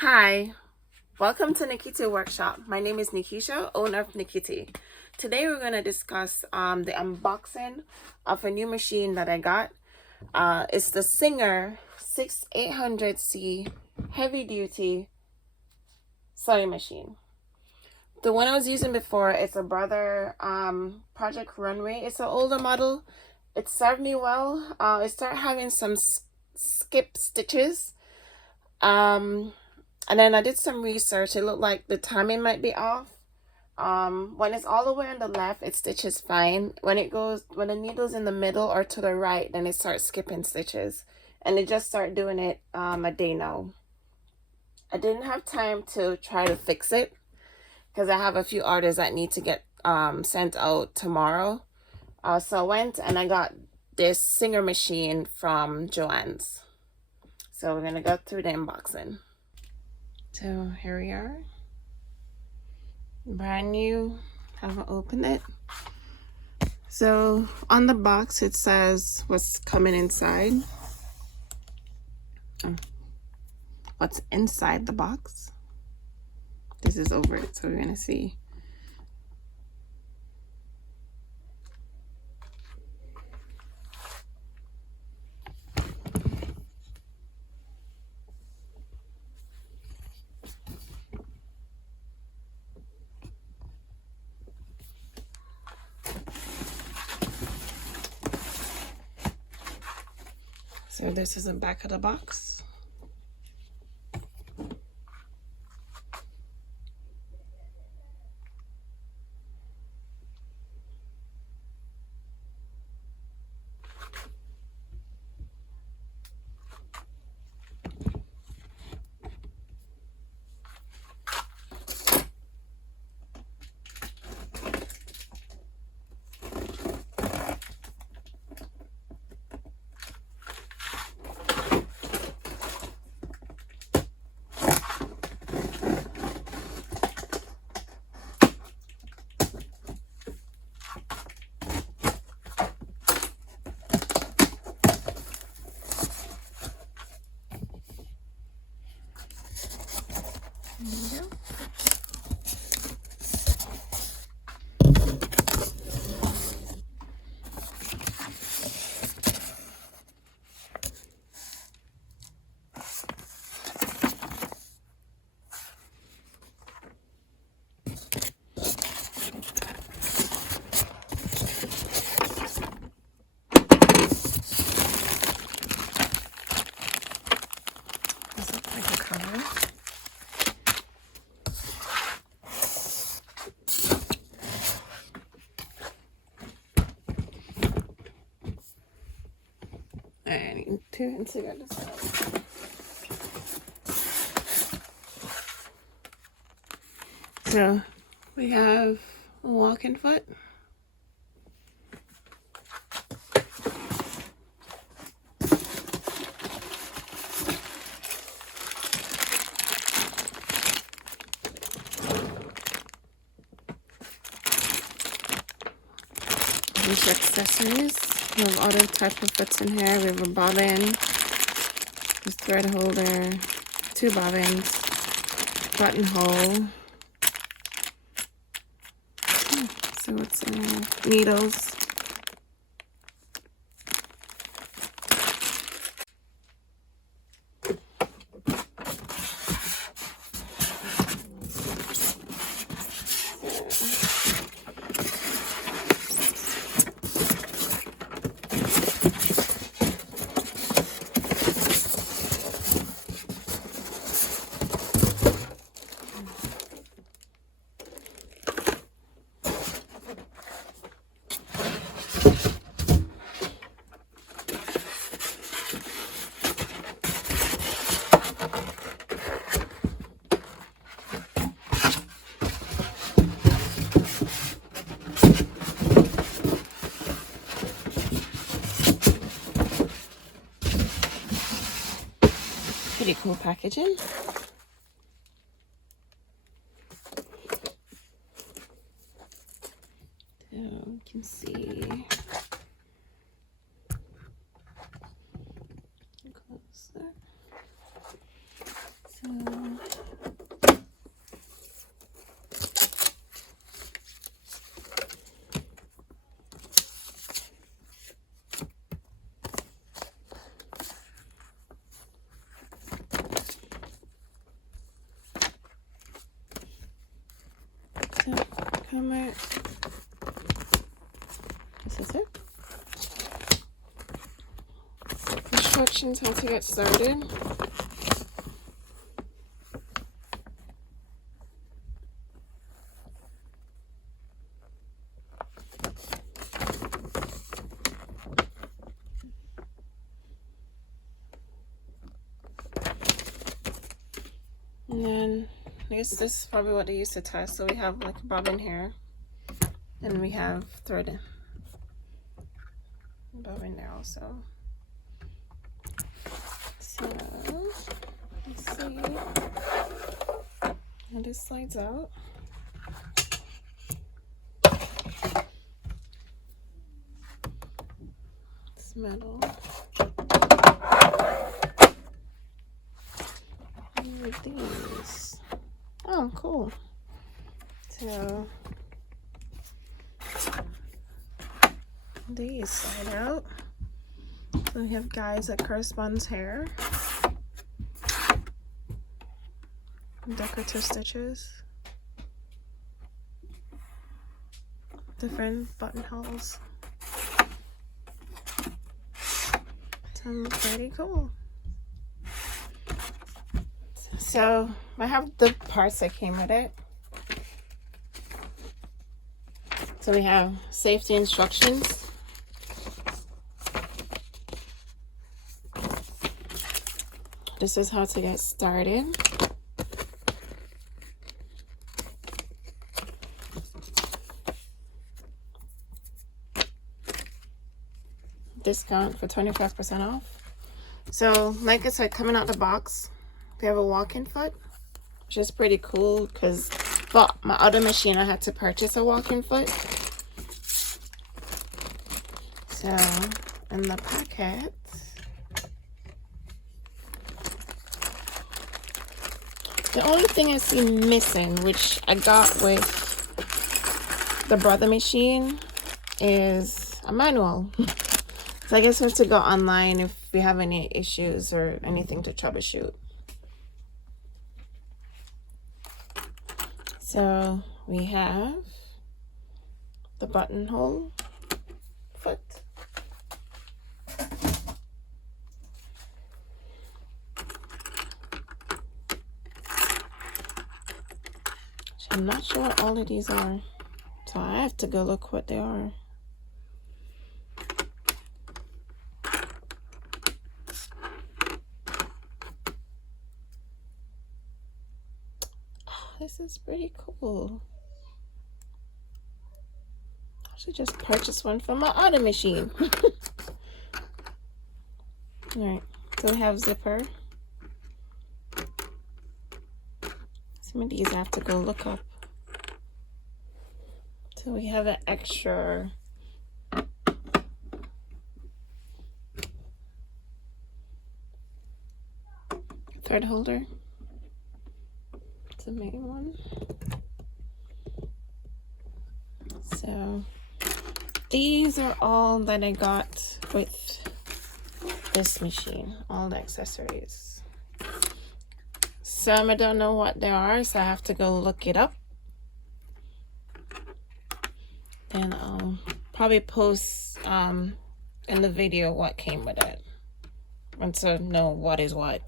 Hi, welcome to Nikiti Workshop. My name is Nikisha, owner of Nikiti. Today we're going to discuss the unboxing of a new machine that I got. It's the Singer 6800C heavy duty sewing machine. The one I was using before is a Brother Project Runway. It's an older model. It served me well. It started having some skip stitches. And then I did some research. It looked like the timing might be off. When it's all the way on the left, it stitches fine. When the needle's in the middle or to the right, then it starts skipping stitches. And it just started doing it a day now. I didn't have time to try to fix it because I have a few orders that need to get sent out tomorrow. So I went and I got this Singer machine from Joann's. So we're gonna go through the unboxing. So here we are, brand new, haven't opened it. So on the box it says what's coming inside, what's inside the box. This is over it, so we're gonna see. So this is the back of the box. There you go. This looks like a cover. I need to insert this out. So we have a walking foot. These accessories. We have other type of foots in here. We have a bobbin, this thread holder, two bobbins, buttonhole. So it's needles. Pretty cool packaging. So you can see closer. So hammer. This is it. Instructions how to get started. And then this is probably what they used to test. So we have like a bobbin here, and we have thread bobbin there also. So let's see how this slides out. It's metal. With these. Oh, cool. So these slide out. So we have guys that corresponds hair. Decorative stitches. Different buttonholes. Sounds pretty cool. So I have the parts that came with it. So we have safety instructions. This is how to get started. Discount for 25% off. So like I said, coming out the box, we have a walk-in foot, which is pretty cool because for my other machine I had to purchase a walk-in foot. So in the packet, the only thing I see missing, which I got with the brother machine, is a manual. So I guess we have to go online if we have any issues or anything to troubleshoot. So we have the buttonhole foot. I'm not sure what all of these are, so I have to go look what they are. This is pretty cool. I should just purchase one from my other machine. Alright, so we have zipper. Some of these I have to go look up. So we have an extra thread holder. The main one. So these are all that I got with this machine, all the accessories. Some I don't know what they are, so I have to go look it up. Then I'll probably post in the video what came with it, once I know what is what.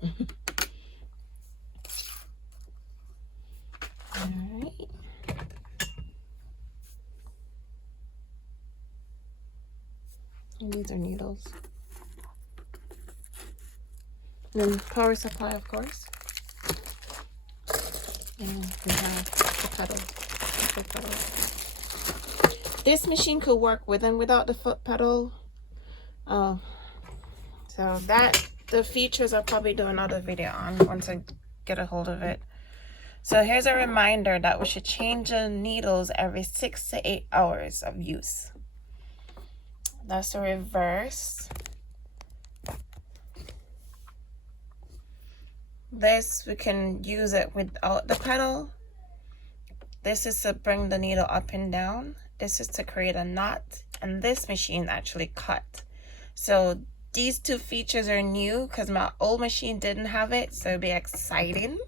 Alright. And these are needles. And then power supply, of course. And we have the pedal. This machine could work with and without the foot pedal. So that, the features I'll probably do another video on once I get a hold of it. So here's a reminder that we should change the needles every 6 to 8 hours of use. That's the reverse. This, we can use it without the pedal. This is to bring the needle up and down. This is to create a knot. And this machine actually cut. So these two features are new because my old machine didn't have it. So it'll be exciting.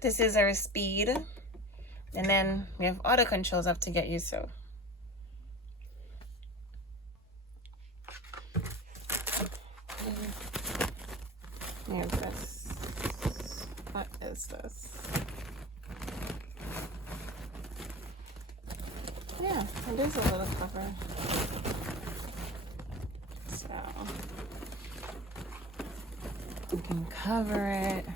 This is our speed. And then we have other controls I have to get used to. Here's this. What is this? Yeah, it is a little cover. So you can cover it.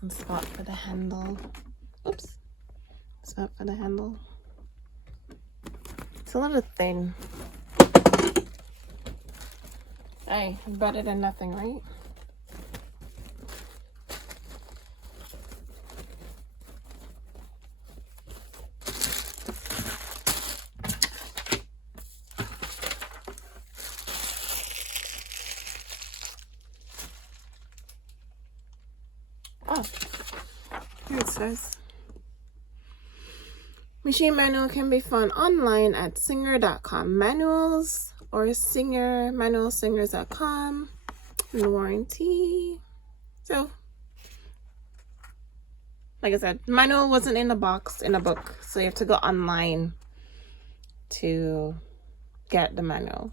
And spot for the handle. Oops. Spot for the handle. It's a little thin. Hey, better than nothing, right? Oh, here it says. Machine manual can be found online at singer.com manuals or singer manualsingers.com. No warranty. So, like I said, manual wasn't in the box in a book, so you have to go online to get the manual.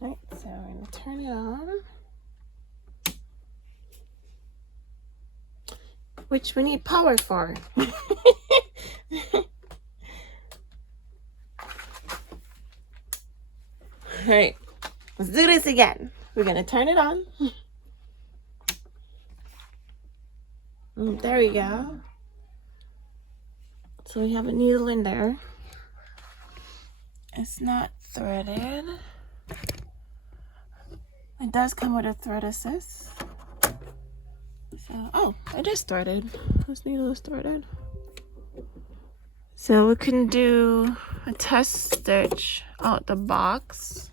Right, so I'm gonna turn it on. Which we need power for. Alright, let's do this again. We're gonna turn it on. There we go. So we have a needle in there. It's not threaded. It does come with a thread assist. So, oh, it is threaded. This needle is threaded. So we can do a test stitch out the box.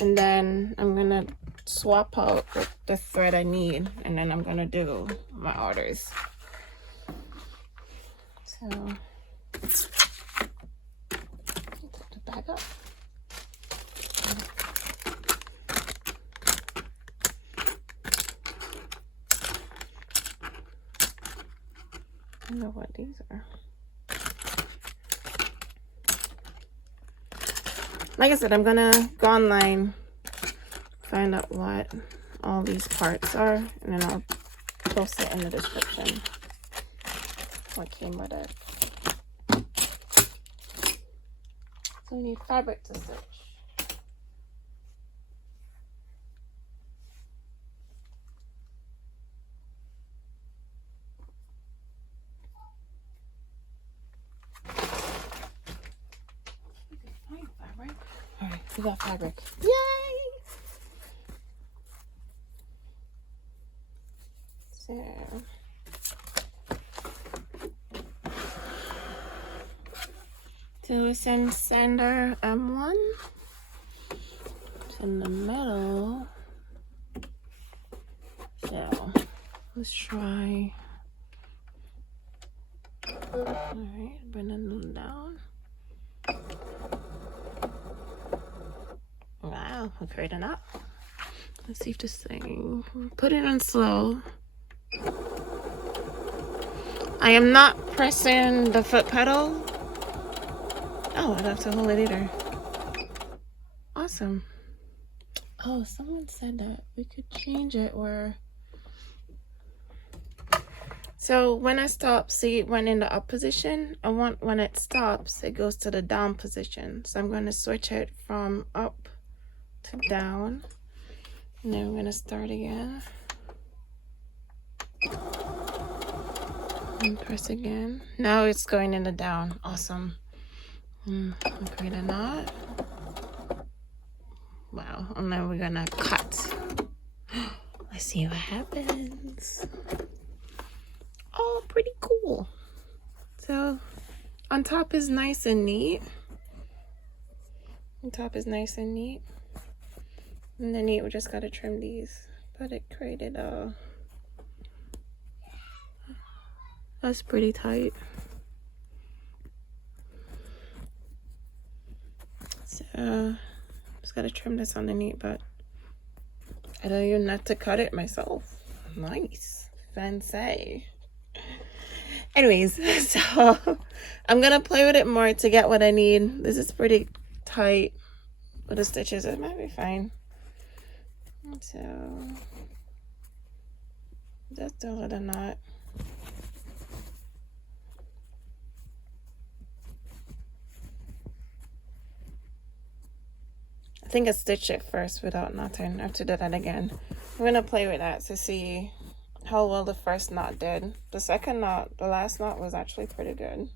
And then I'm gonna swap out the thread I need. And then I'm gonna do my orders. So, put the bag up. I don't know what these are. Like I said, I'm gonna go online, find out what all these parts are, and then I'll post it in the description. What came with it. So we need fabric to stitch. Alright, we got fabric. Yay! So we send sander M1. It's in the middle. So let's try. Alright, bringing them down. Wow, we create a knot. Let's see if this thing, put it on slow. I am not pressing the foot pedal. Oh, I don't have to hold it either. Awesome. Oh, someone said that we could change it where. So when I stop, see it went in the up position. I want when it stops, it goes to the down position. So I'm going to switch it from up to down. And then we're going to start again. And press again. Now it's going in the down. Awesome. Create a knot. Wow. And then we're going to cut. Let's see what happens. Oh, pretty cool. So on top is nice and neat. On top is nice and neat. Underneath we just gotta trim these. But it created a. That's pretty tight. So just gotta trim this underneath, but I don't even have to cut it myself. Nice. Fancy. Anyways, so I'm gonna play with it more to get what I need. This is pretty tight with the stitches. It might be fine. So just a little knot. I think I stitched it first without knotting. I have to do that again. I'm gonna play with that to see how well the first knot did. The second knot, the last knot, was actually pretty good.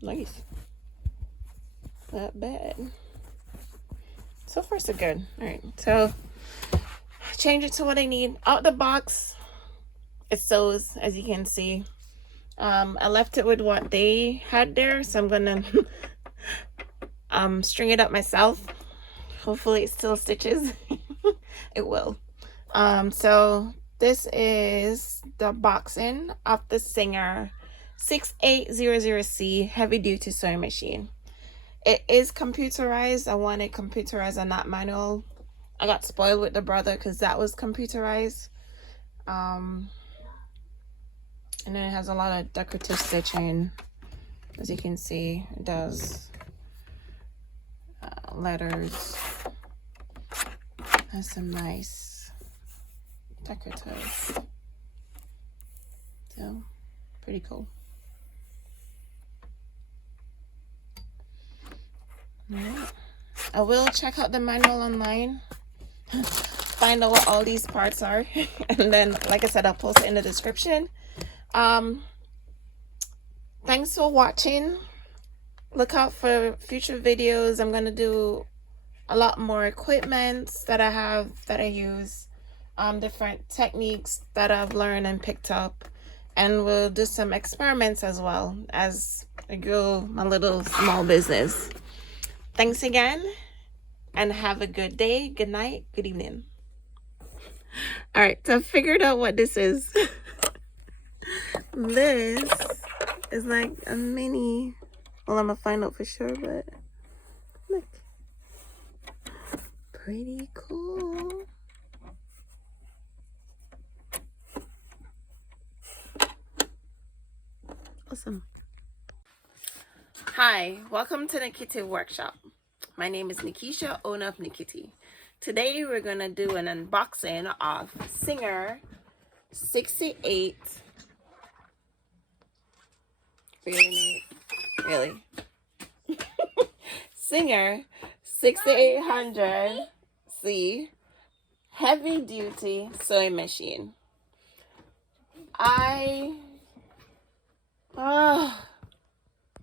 Nice. Not bad. So far so good. All right, so change it to what I need. Out the box, it sews, as you can see. I left it with what they had there, so I'm gonna string it up myself. Hopefully it still stitches. It will. So this is the boxing of the Singer 6800C heavy duty sewing machine. It is computerized. I wanted computerized and not manual. I got spoiled with the brother because that was computerized. And then it has a lot of decorative stitching. As you can see, it does letters. Has some nice decorative. So, pretty cool. Alright. I will check out the manual online. Find out what all these parts are. And then, like I said, I'll post it in the description. Thanks for watching. Look out for future videos. I'm gonna do a lot more equipments that I use, different techniques that I've learned and picked up, and we'll do some experiments as well as I grow my little small business. Thanks again, and have a good day, good night, good evening. All right, so I figured out what this is. This is like a mini, well, I'm gonna find out for sure, but look, pretty cool. Awesome. Hi, welcome to the Kitty Workshop. My name is Nikisha, owner of Nikitty. Today we're gonna do an unboxing of Singer 68. Really? Singer 6800C heavy duty sewing machine.